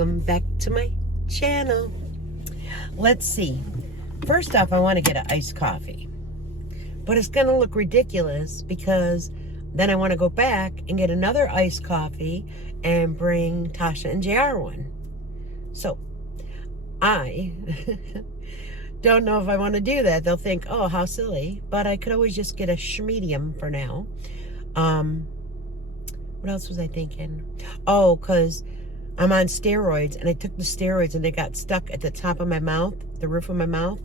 welcome back to my channel. Let's see. First off, I want to get an iced coffee. But it's going to look ridiculous because then I want to go back and get another iced coffee and bring Tasha and JR one. So, I don't know if I want to do that. They'll think, oh, how silly. But I could always just get a schmedium for now. What else was I thinking? Oh, because I'm on steroids, and I took the steroids, and they got stuck at the top of my mouth, the roof of my mouth.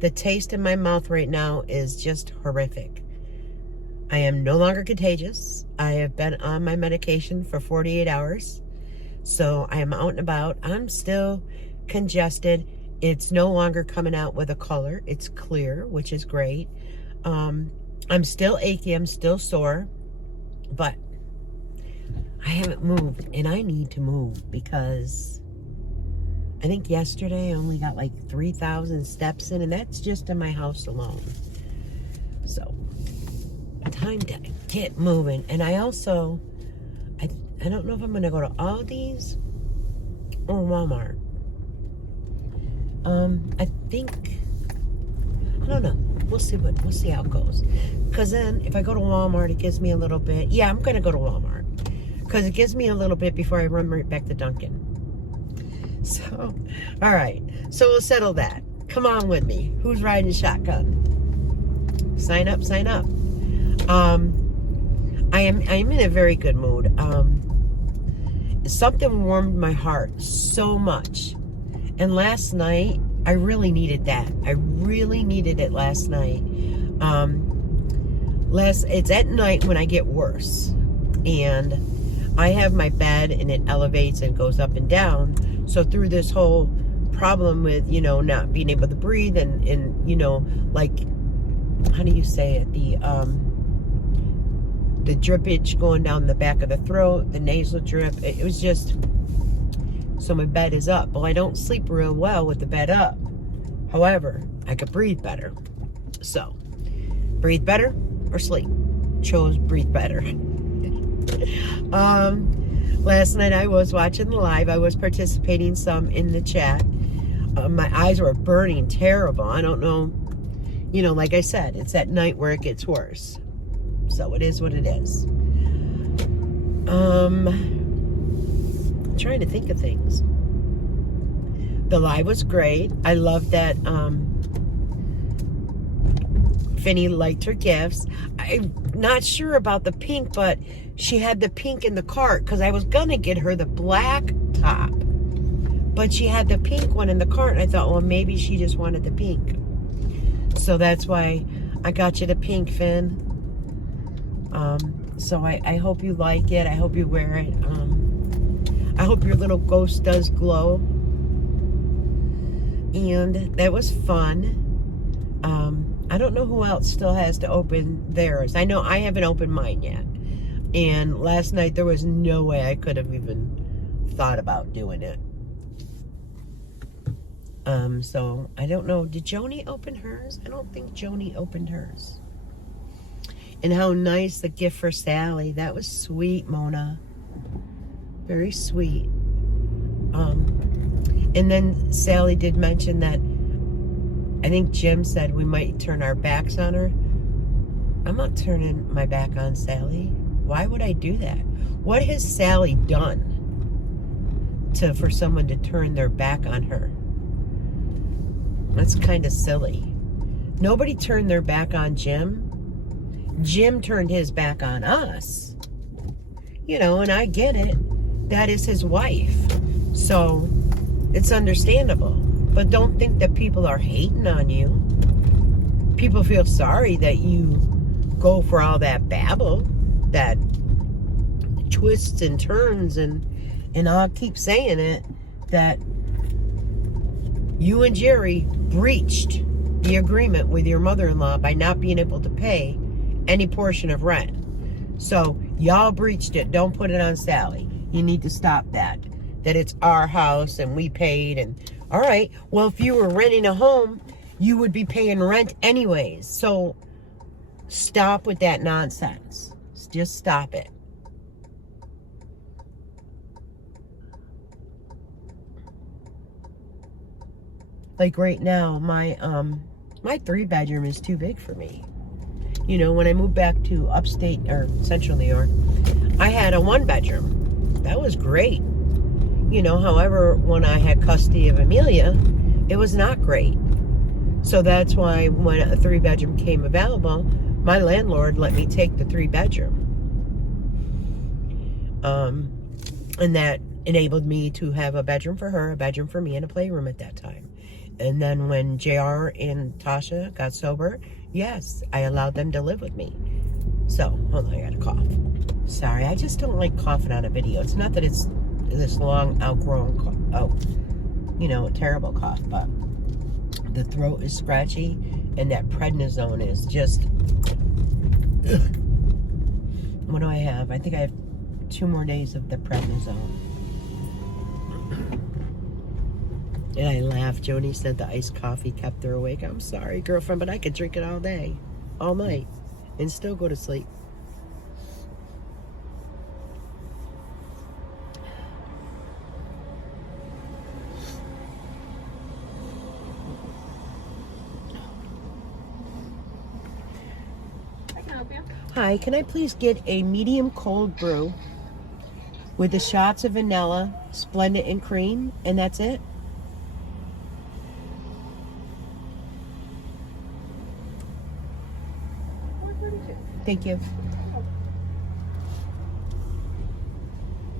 The taste in my mouth right now is just horrific. I am no longer contagious. I have been on my medication for 48 hours. So I am out and about. I'm still congested. It's no longer coming out with a color. It's clear, which is great. I'm still achy. I'm still sore. But I haven't moved, and I need to move because I think yesterday I only got like 3,000 steps in, and that's just in my house alone. So, time to get moving. And I also, I don't know if I'm going to go to Aldi's or Walmart. I think, I don't know. We'll see how it goes. Because then, if I go to Walmart, it gives me a little bit. Yeah, I'm going to go to Walmart. Because it gives me a little bit before I run right back to Dunkin'. So, all right. So we'll settle that. Come on with me. Who's riding shotgun? Sign up, sign up. I am in a very good mood. Something warmed my heart so much. And last night, I really needed that. I really needed it last night. It's at night when I get worse. And I have my bed, and it elevates and goes up and down. So through this whole problem with, not being able to breathe and like, how do you say it? The drippage going down the back of the throat, the nasal drip. It was just, so my bed is up. Well, I don't sleep real well with the bed up. However, I could breathe better. So, breathe better or sleep? Chose breathe better. Last night I was watching the live. I was participating some in the chat. My eyes were burning terrible. I don't know. Like I said, it's at night where it gets worse. So it is what it is. Trying to think of things. The live was great. I love that Finny liked her gifts. I'm not sure about the pink, but she had the pink in the cart because I was going to get her the black top. But she had the pink one in the cart, and I thought, well, maybe she just wanted the pink. So that's why I got you the pink, Finn. So I hope you like it. I hope you wear it. I hope your little ghost does glow. And that was fun. I don't know who else still has to open theirs. I know I haven't opened mine yet. And last night there was no way I could have even thought about doing it. So I don't know. Did Joni open hers? I don't think Joni opened hers. And how nice the gift for Sally. That was sweet, Mona. Very sweet. And then Sally did mention that I think Jim said we might turn our backs on her. I'm not turning my back on Sally. Why would I do that? What has Sally done for someone to turn their back on her? That's kind of silly. Nobody turned their back on Jim. Jim turned his back on us. And I get it. That is his wife. So it's understandable. But don't think that people are hating on you. People feel sorry that you go for all that babble, that twists and turns, and I'll keep saying it, that you and Jerry breached the agreement with your mother-in-law by not being able to pay any portion of rent. So y'all breached it. Don't put it on Sally. You need to stop that. That it's our house and we paid. And all right, well, if you were renting a home, you would be paying rent anyways. So stop with that nonsense. Just stop it. Like right now, my 3-bedroom is too big for me. You know, when I moved back to upstate or central New York, I had a 1-bedroom. That was great. You know, however, when I had custody of Amelia, it was not great. So that's why when a 3-bedroom came available, my landlord let me take the 3-bedroom. And that enabled me to have a bedroom for her, a bedroom for me, and a playroom at that time. And then when JR and Tasha got sober, yes, I allowed them to live with me. So, hold on, I gotta cough. Sorry, I just don't like coughing on a video. It's not that it's this long, outgrown terrible cough, but the throat is scratchy, and that prednisone is just, ugh. What do I have? I think I have 2 more days of the prednisone. And I laughed. Joni said the iced coffee kept her awake. I'm sorry, girlfriend, but I could drink it all day, all night, and still go to sleep. I can help you. Hi, can I please get a medium cold brew with the shots of vanilla, Splendid and cream, and that's it? Thank you.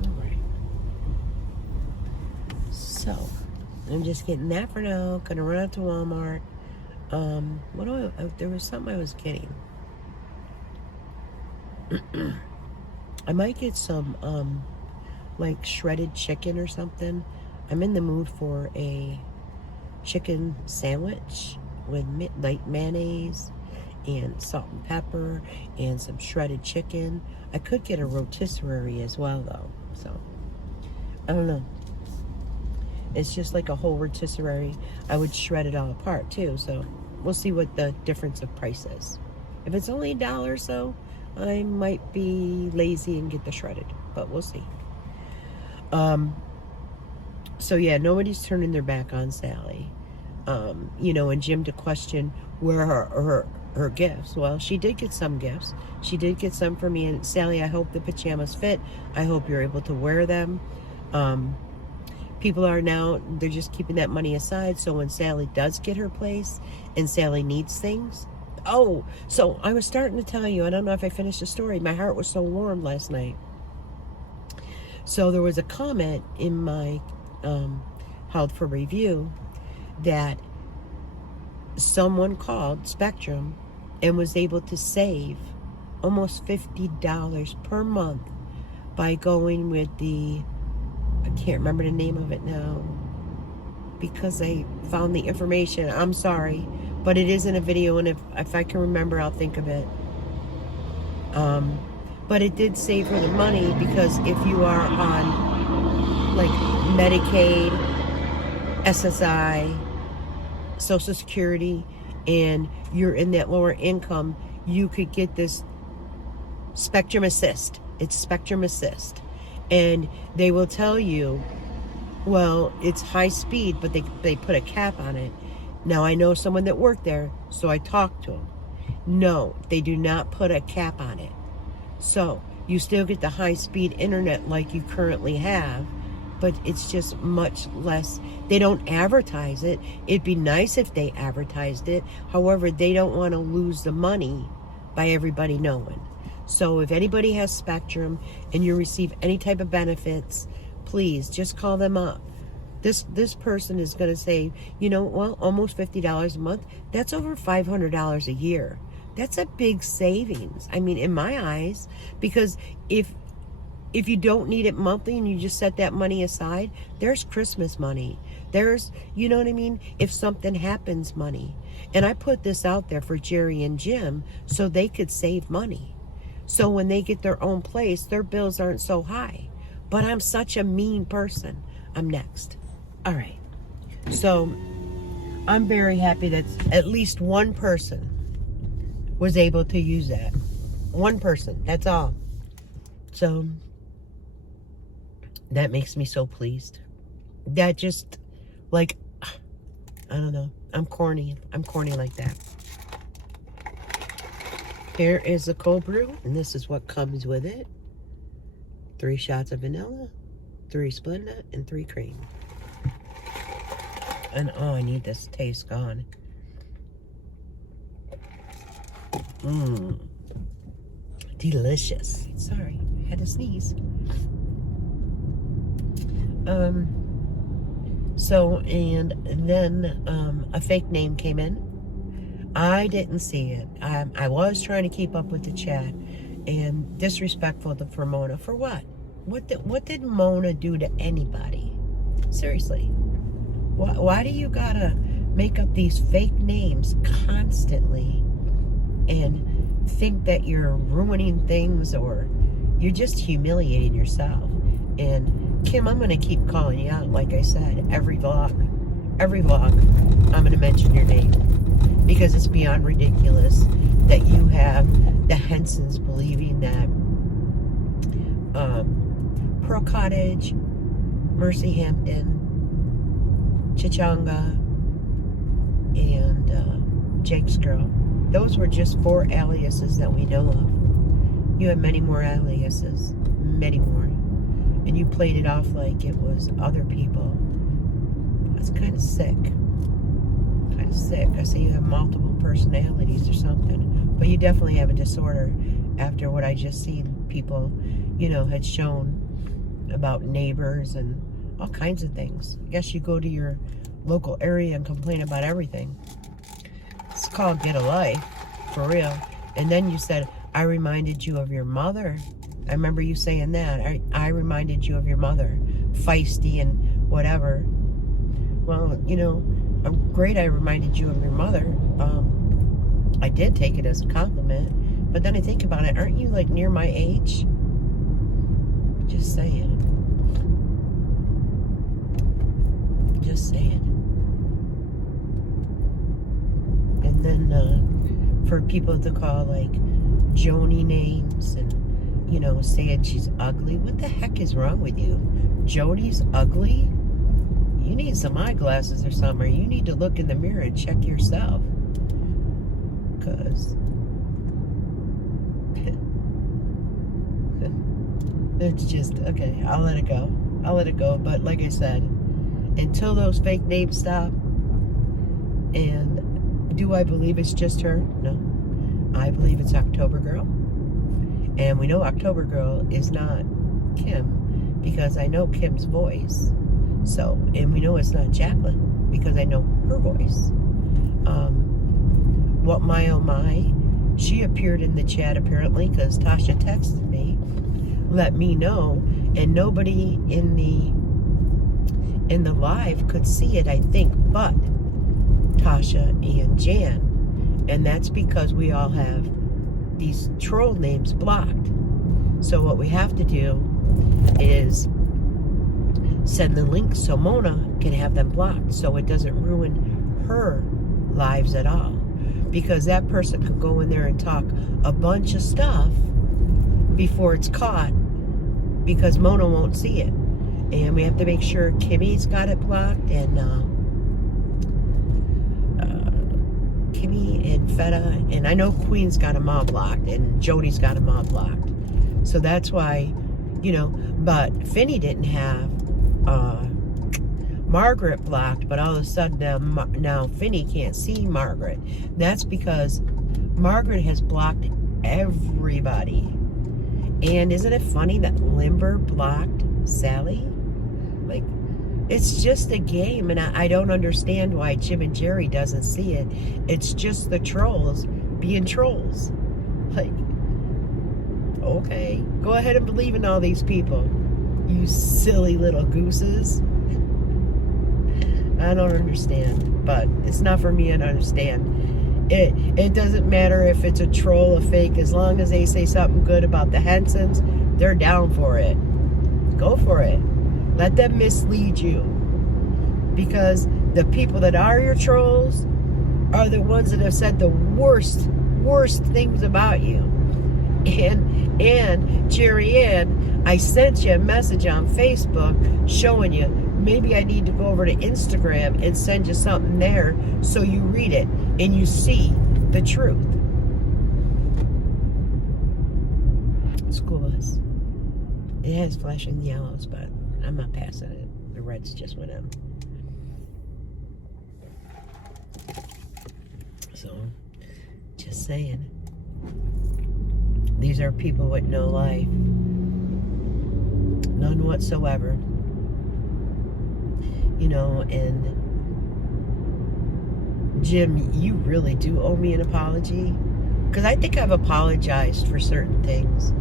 Alright. So, I'm just getting that for now. Gonna run out to Walmart. There was something I was getting. I might get some, like shredded chicken or something. I'm in the mood for a chicken sandwich with light mayonnaise and salt and pepper and some shredded chicken. I could get a rotisserie as well though, so I don't know. It's just like a whole rotisserie. I would shred it all apart too, so we'll see what the difference of price is. If it's only $1 or so, I might be lazy and get the shredded, but we'll see. So yeah, nobody's turning their back on Sally. And Jim to question where her gifts. Well, she did get some gifts. She did get some for me. And Sally, I hope the pajamas fit. I hope you're able to wear them. People are now, they're just keeping that money aside. So when Sally does get her place and Sally needs things. Oh, so I was starting to tell you, I don't know if I finished the story. My heart was so warm last night. So there was a comment in my held for review that someone called Spectrum and was able to save almost $50 per month by going with the, I can't remember the name of it now because I found the information. I'm sorry, but it is in a video, and if I can remember, I'll think of it. But it did save her the money, because if you are on like Medicaid, SSI, Social Security, and you're in that lower income, you could get this Spectrum Assist. It's Spectrum Assist. And they will tell you, well, it's high speed, but they put a cap on it. Now, I know someone that worked there, so I talked to him. No, they do not put a cap on it. So you still get the high speed internet like you currently have, but it's just much less. They don't advertise it. It'd be nice if they advertised it. However, they don't want to lose the money by everybody knowing. So if anybody has Spectrum and you receive any type of benefits, please just call them up. This person is going to say, almost $50 a month. That's over $500 a year. That's a big savings. I mean, in my eyes, because if you don't need it monthly and you just set that money aside, there's Christmas money. There's, you know what I mean? If something happens, money. And I put this out there for Jerry and Jim so they could save money. So when they get their own place, their bills aren't so high. But I'm such a mean person. I'm next. All right. So I'm very happy that at least one person was able to use that. One person. That's all. So that makes me so pleased. That just, like, I don't know. I'm corny. I'm corny like that. Here is the cold brew, and this is what comes with it. 3 shots of vanilla, 3 Splenda, and 3 cream. And oh, I need this taste gone. Mmm. Delicious. Sorry, I had to sneeze. So, and then a fake name came in. I didn't see it. I was trying to keep up with the chat, and disrespectful for Mona. For what? What did Mona do to anybody? Seriously. Why do you gotta make up these fake names constantly and think that you're ruining things, or you're just humiliating yourself? And Kim, I'm gonna keep calling you out. Like I said, every vlog, I'm gonna mention your name, because it's beyond ridiculous that you have the Hensons believing that Pearl Cottage, Mercy Hampton, Chichanga, and Jake's Girl, those were just 4 aliases that we know of. You have many more aliases, many more, and you played it off like it was other people. That's kind of sick. Kind of sick. I see you have multiple personalities or something, but you definitely have a disorder after what I just seen people, had shown about neighbors and all kinds of things. I guess you go to your local area and complain about everything. It's called get a life, for real. And then you said, I reminded you of your mother. I remember you saying that. I reminded you of your mother. Feisty and whatever. Well, great I reminded you of your mother. I did take it as a compliment. But then I think about it, aren't you like near my age? Just saying. Just saying. And then for people to call like Joni names and, saying she's ugly. What the heck is wrong with you? Joni's ugly? You need some eyeglasses or something, or you need to look in the mirror and check yourself. Because it's just, okay, I'll let it go. But like I said, until those fake names stop, and do I believe it's just her? No. I believe it's October Girl. And we know October Girl is not Kim, because I know Kim's voice. So, and we know it's not Jacqueline, because I know her voice. What my oh my, she appeared in the chat apparently, because Tasha texted me, let me know, and nobody in the live could see it, I think, but Tasha and Jan. And that's because we all have these troll names blocked. So what we have to do is send the links so Mona can have them blocked, so it doesn't ruin her lives at all. Because that person could go in there and talk a bunch of stuff before it's caught, because Mona won't see it. And we have to make sure Kimmy's got it blocked, and Kimmy and Feta, and I know Queen's got them all blocked, and Jody's got them all blocked. So that's why, but Finny didn't have Margaret blocked, but all of a sudden now Finny can't see Margaret. That's because Margaret has blocked everybody. And isn't it funny that Limber blocked Sally? Like, it's just a game, and I don't understand why Jim and Jerry doesn't see it. It's just the trolls being trolls. Like, okay, go ahead and believe in all these people, you silly little gooses. I don't understand, but it's not for me to understand. It doesn't matter if it's a troll or fake, as long as they say something good about the Hensons, they're down for it. Go for it. Let them mislead you. Because the people that are your trolls are the ones that have said the worst things about you. And Jerry Ann, I sent you a message on Facebook showing you maybe I need to go over to Instagram and send you something there so you read it and you see the truth. School bus. It has flashing yellows, but I'm not passing it. The reds just went in. So, just saying. These are people with no life. None whatsoever. You know, and Jim, you really do owe me an apology. Because I think I've apologized for certain things.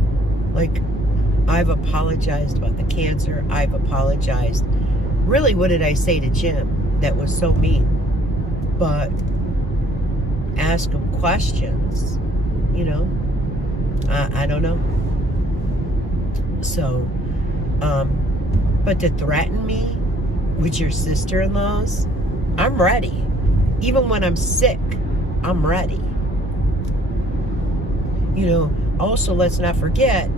Like, I've apologized about the cancer. I've apologized. Really, what did I say to Jim that was so mean? But ask him questions, you know. I don't know. So, but to threaten me with your sister-in-laws, I'm ready. Even when I'm sick, I'm ready. You know, also let's not forget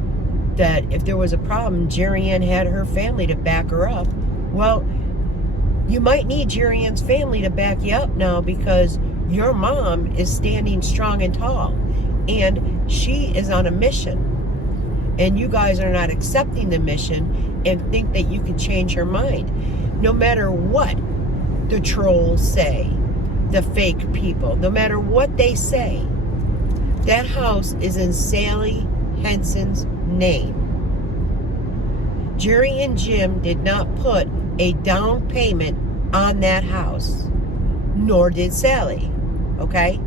that if there was a problem, Jerry Ann had her family to back her up. Well, you might need Jerry Ann's family to back you up now because your mom is standing strong and tall. And she is on a mission. And you guys are not accepting the mission and think that you can change her mind. No matter what the trolls say, the fake people, no matter what they say, that house is in Sally Henson's name. Jerry and Jim did not put a down payment on that house, nor did Sally, okay?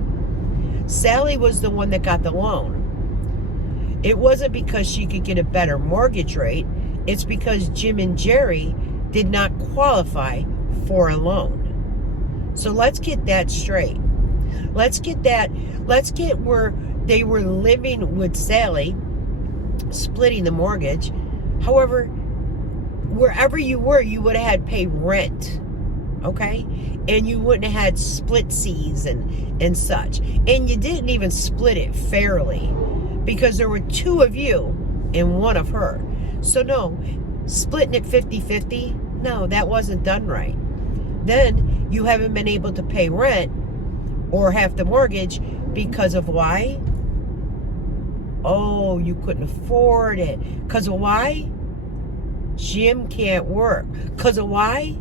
Sally was the one that got the loan. It wasn't because she could get a better mortgage rate. It's because Jim and Jerry did not qualify for a loan. So let's get that straight. Let's get where they were living with Sally, splitting the mortgage. However, wherever you were, you would have had to pay rent. Okay? And you wouldn't have had splitsies and such. And you didn't even split it fairly because there were two of you and one of her. So no, splitting it 50-50, no, that wasn't done right. Then you haven't been able to pay rent or half the mortgage because of why? Oh, you couldn't afford it. Because of why? Jim can't work. Because of why?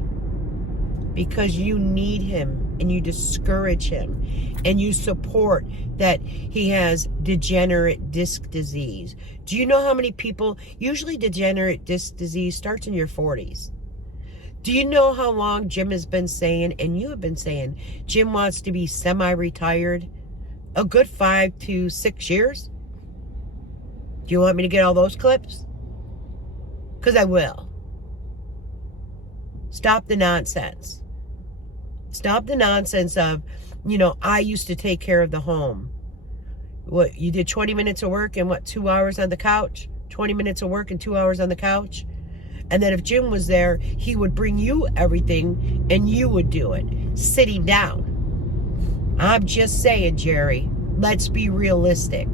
Because you need him and you discourage him and you support that he has degenerate disc disease. Do you know how many people, usually degenerate disc disease starts in your 40s. Do you know how long Jim has been saying, and you have been saying, Jim wants to be semi-retired? A good 5 to 6 years? Do you want me to get all those clips? Because I will. Stop the nonsense. Stop the nonsense of, you know, I used to take care of the home. What, you did 20 minutes of work and 2 hours on the couch? 20 minutes of work and 2 hours on the couch? And then if Jim was there, he would bring you everything and you would do it, sitting down. I'm just saying, Jerry, let's be realistic.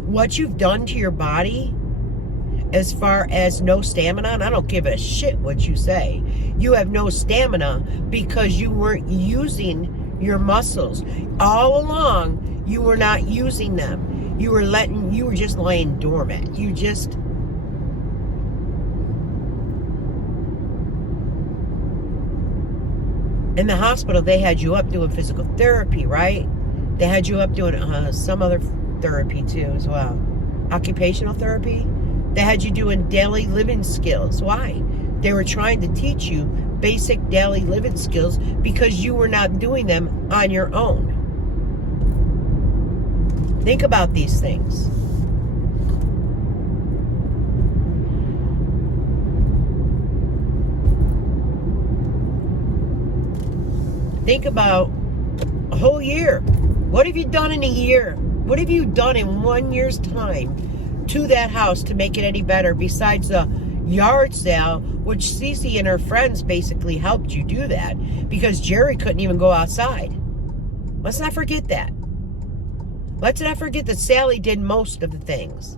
What you've done to your body, as far as no stamina, and I don't give a shit what you say. You have no stamina because you weren't using your muscles. All along, you were not using them. You were just laying dormant. In the hospital, they had you up doing physical therapy, right? They had you up doing some other therapy too as well. Occupational therapy. They had you doing daily living skills. Why? They were trying to teach you basic daily living skills because you were not doing them on your own. Think about these things. Think about a whole year. What have you done in a year? What have you done in 1 year's time to that house to make it any better besides the yard sale, which Cece and her friends basically helped you do that because Jerry couldn't even go outside. Let's not forget that. Let's not forget that Sally did most of the things.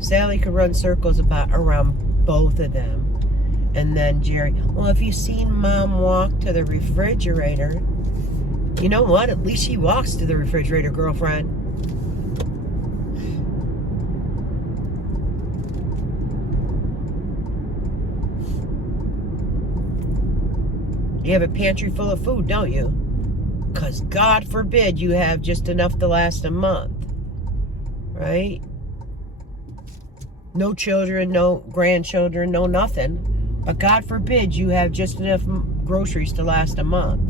Sally could run circles around both of them. And then Jerry, well, if you've seen Mom walk to the refrigerator, you know what? At least she walks to the refrigerator, girlfriend. You have a pantry full of food, don't you? Because God forbid you have just enough to last a month. Right? No children, no grandchildren, no nothing. But God forbid you have just enough groceries to last a month.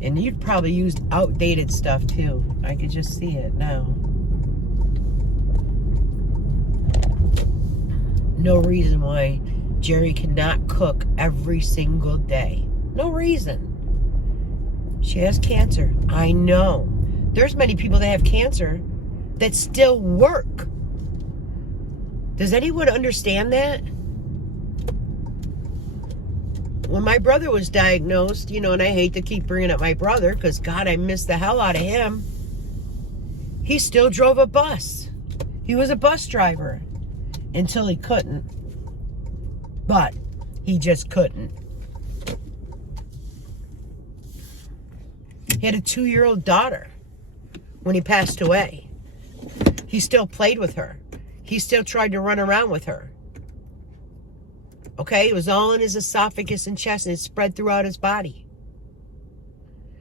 And you'd probably used outdated stuff too. I could just see it now. No reason why Jerry cannot cook every single day. No reason. She has cancer. I know. There's many people that have cancer that still work. Does anyone understand that? When my brother was diagnosed, you know, and I hate to keep bringing up my brother because, God, I miss the hell out of him. He still drove a bus. He was a bus driver until he couldn't. But he just couldn't. He had a 2-year-old daughter when he passed away. He still played with her. He still tried to run around with her. Okay, it was all in his esophagus and chest, and it spread throughout his body.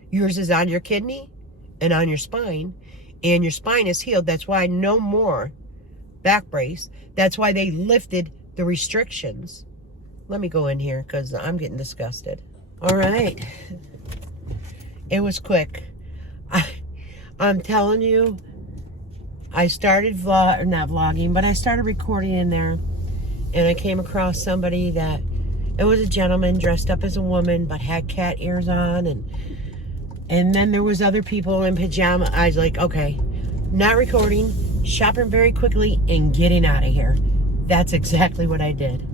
Yours is on your kidney and on your spine, and your spine is healed. That's why no more back brace. That's why they lifted the restrictions. Let me go in here because I'm getting disgusted. All right. It was quick. I'm telling you, I started not vlogging, but I started recording in there. And I came across somebody that, it was a gentleman dressed up as a woman, but had cat ears on. And then there was other people in pajama. I was like, okay, not recording, shopping very quickly, and getting out of here. That's exactly what I did.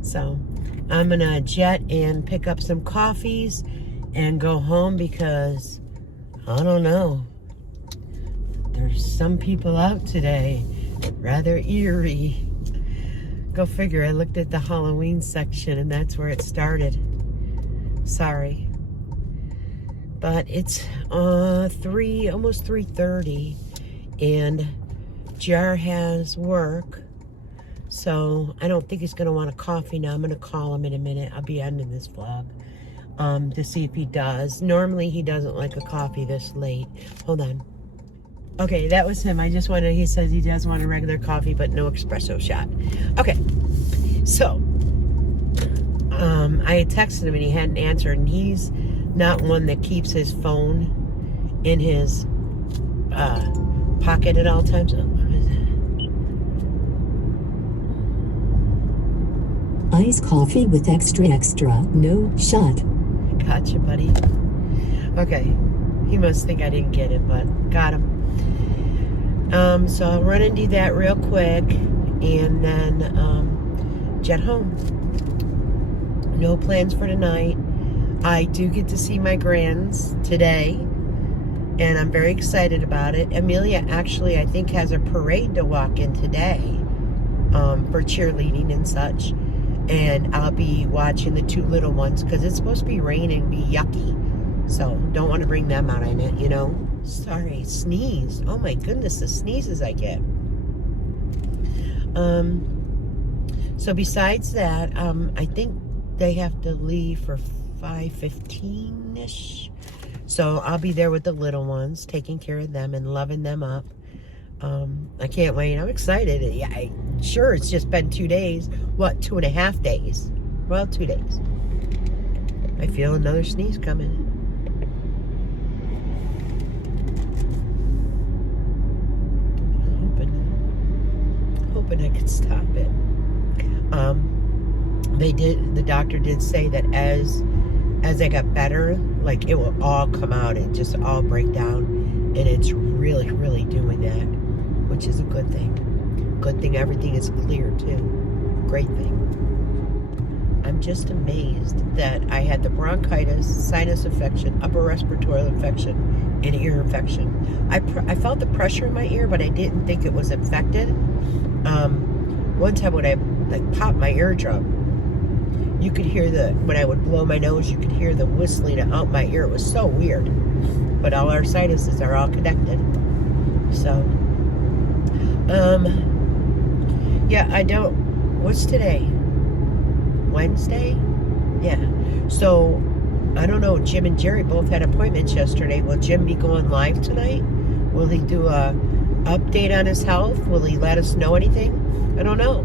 So I'm going to jet and pick up some coffees and go home because, I don't know, there's some people out today, rather eerie. Go figure, I looked at the Halloween section and that's where it started. Sorry. But it's almost 3:30 and JR has work. So I don't think he's going to want a coffee now. I'm going to call him in a minute. I'll be ending this vlog to see if he does. Normally he doesn't like a coffee this late. Hold on. Okay, that was him. I just wanted, he says he does want a regular coffee, but no espresso shot. Okay, so I had texted him and he hadn't answered, and he's not one that keeps his phone in his pocket at all times. Oh, what is it? Iced coffee with extra, no shot. Gotcha, buddy. Okay, he must think I didn't get it, but got him. So I'll run and do that real quick and then jet home. No plans for tonight. I do get to see my grands today and I'm very excited about it. Amelia actually, I think, has a parade to walk in today for cheerleading and such. And I'll be watching the two little ones because it's supposed to be raining and be yucky. So don't want to bring them out in it, you know. Sorry, sneeze. Oh my goodness, the sneezes I get. So besides that, I think they have to leave for 5:15-ish. So I'll be there with the little ones, taking care of them and loving them up. I can't wait. I'm excited. Yeah, sure, it's just been 2 days. What, 2.5 days? Well, 2 days. I feel another sneeze coming. Hoping I could stop it. The doctor did say that as I got better, like, it will all come out and just all break down, and it's really, really doing that, which is a good thing. Good thing everything is clear too. Great thing. I'm just amazed that I had the bronchitis, sinus infection, upper respiratory infection, an ear infection. I felt the pressure in my ear, but I didn't think it was infected. One time when I like popped my eardrum, you could hear when I would blow my nose, you could hear the whistling out my ear. It was so weird. But all our sinuses are all connected. So, yeah, what's today? Wednesday? Yeah. So, I don't know, Jim and Jerry both had appointments yesterday. Will Jim be going live tonight? Will he do a update on his health? Will he let us know anything? I don't know.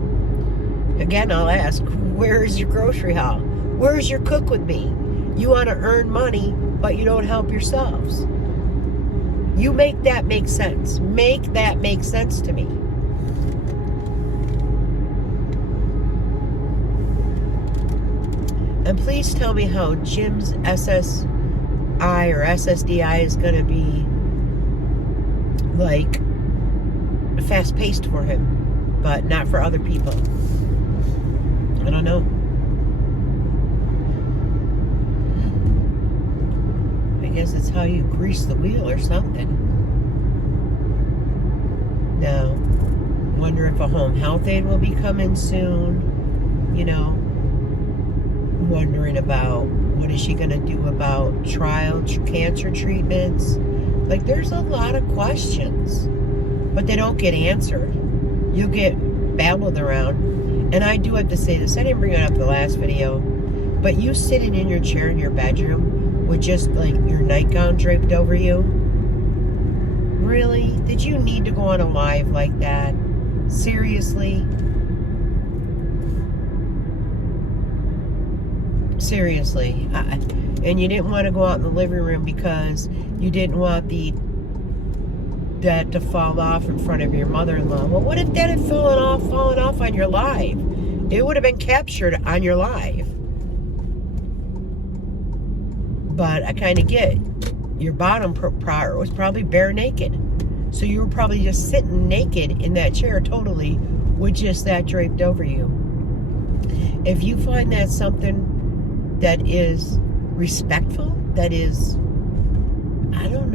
Again, I'll ask, where's your grocery haul? Where's your cook with me? You want to earn money, but you don't help yourselves. You make that make sense. Make that make sense to me. And please tell me how Jim's SSI or SSDI is going to be like fast-paced for him, but not for other people. I don't know. I guess it's how you grease the wheel or something. Now, wonder if a home health aide will be coming soon. You know, wondering about what is she going to do about cancer treatments. Like, there's a lot of questions, but they don't get answered. You get babbled around. And I do have to say this, I didn't bring it up the last video, but you sitting in your chair in your bedroom with just like your nightgown draped over you, really? Did you need to go on a live like that? Seriously? Seriously. And you didn't want to go out in the living room because you didn't want that to fall off in front of your mother-in-law. Well, what if that had fallen off on your live? It would have been captured on your live. But I kind of get your bottom part was probably bare naked. So you were probably just sitting naked in that chair totally with just that draped over you. If you find that something that is respectful, that is, I don't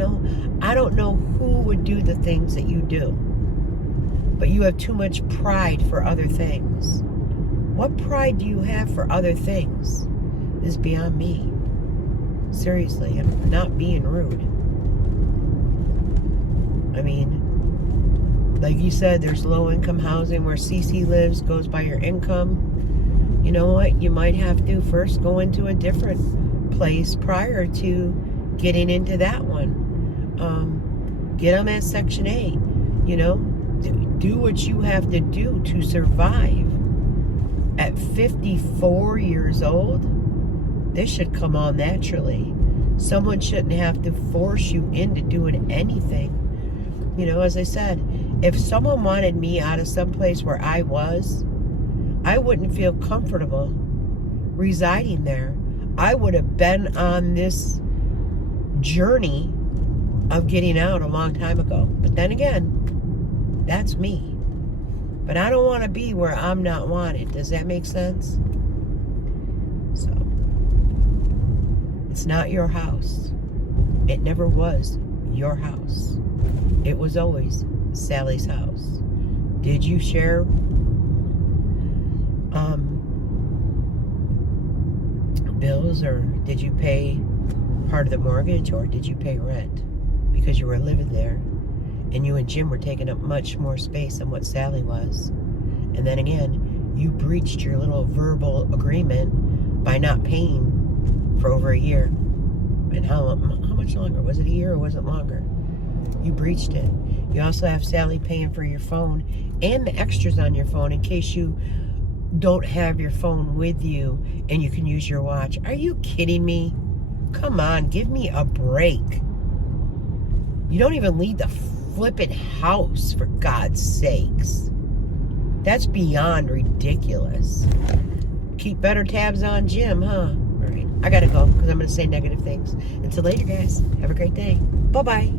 know who would do the things that you do, but you have too much pride for other things. What pride do you have for other things is beyond me. Seriously, I'm not being rude. I mean, like you said, there's low-income housing where CC lives, goes by your income. You know what? You might have to first go into a different place prior to getting into that one. Get them at Section 8. You know, do what you have to do to survive. At 54 years old, this should come on naturally. Someone shouldn't have to force you into doing anything. You know, as I said, if someone wanted me out of some place where I was, I wouldn't feel comfortable residing there. I would have been on this journey of getting out a long time ago. But then again, that's me. But I don't want to be where I'm not wanted. Does that make sense? So, it's not your house. It never was your house. It was always Sally's house. Did you share bills, or did you pay part of the mortgage, or did you pay rent because you were living there and you and Jim were taking up much more space than what Sally was? And then again, you breached your little verbal agreement by not paying for over a year. And how much longer? Was it a year or was it longer? You breached it. You also have Sally paying for your phone and the extras on your phone in case you don't have your phone with you and you can use your watch. Are you kidding me? Come on, give me a break. You don't even leave the flippin' house, for God's sakes. That's beyond ridiculous. Keep better tabs on Jim, huh? All right, I gotta go because I'm gonna say negative things. Until later, guys. Have a great day. Bye-bye.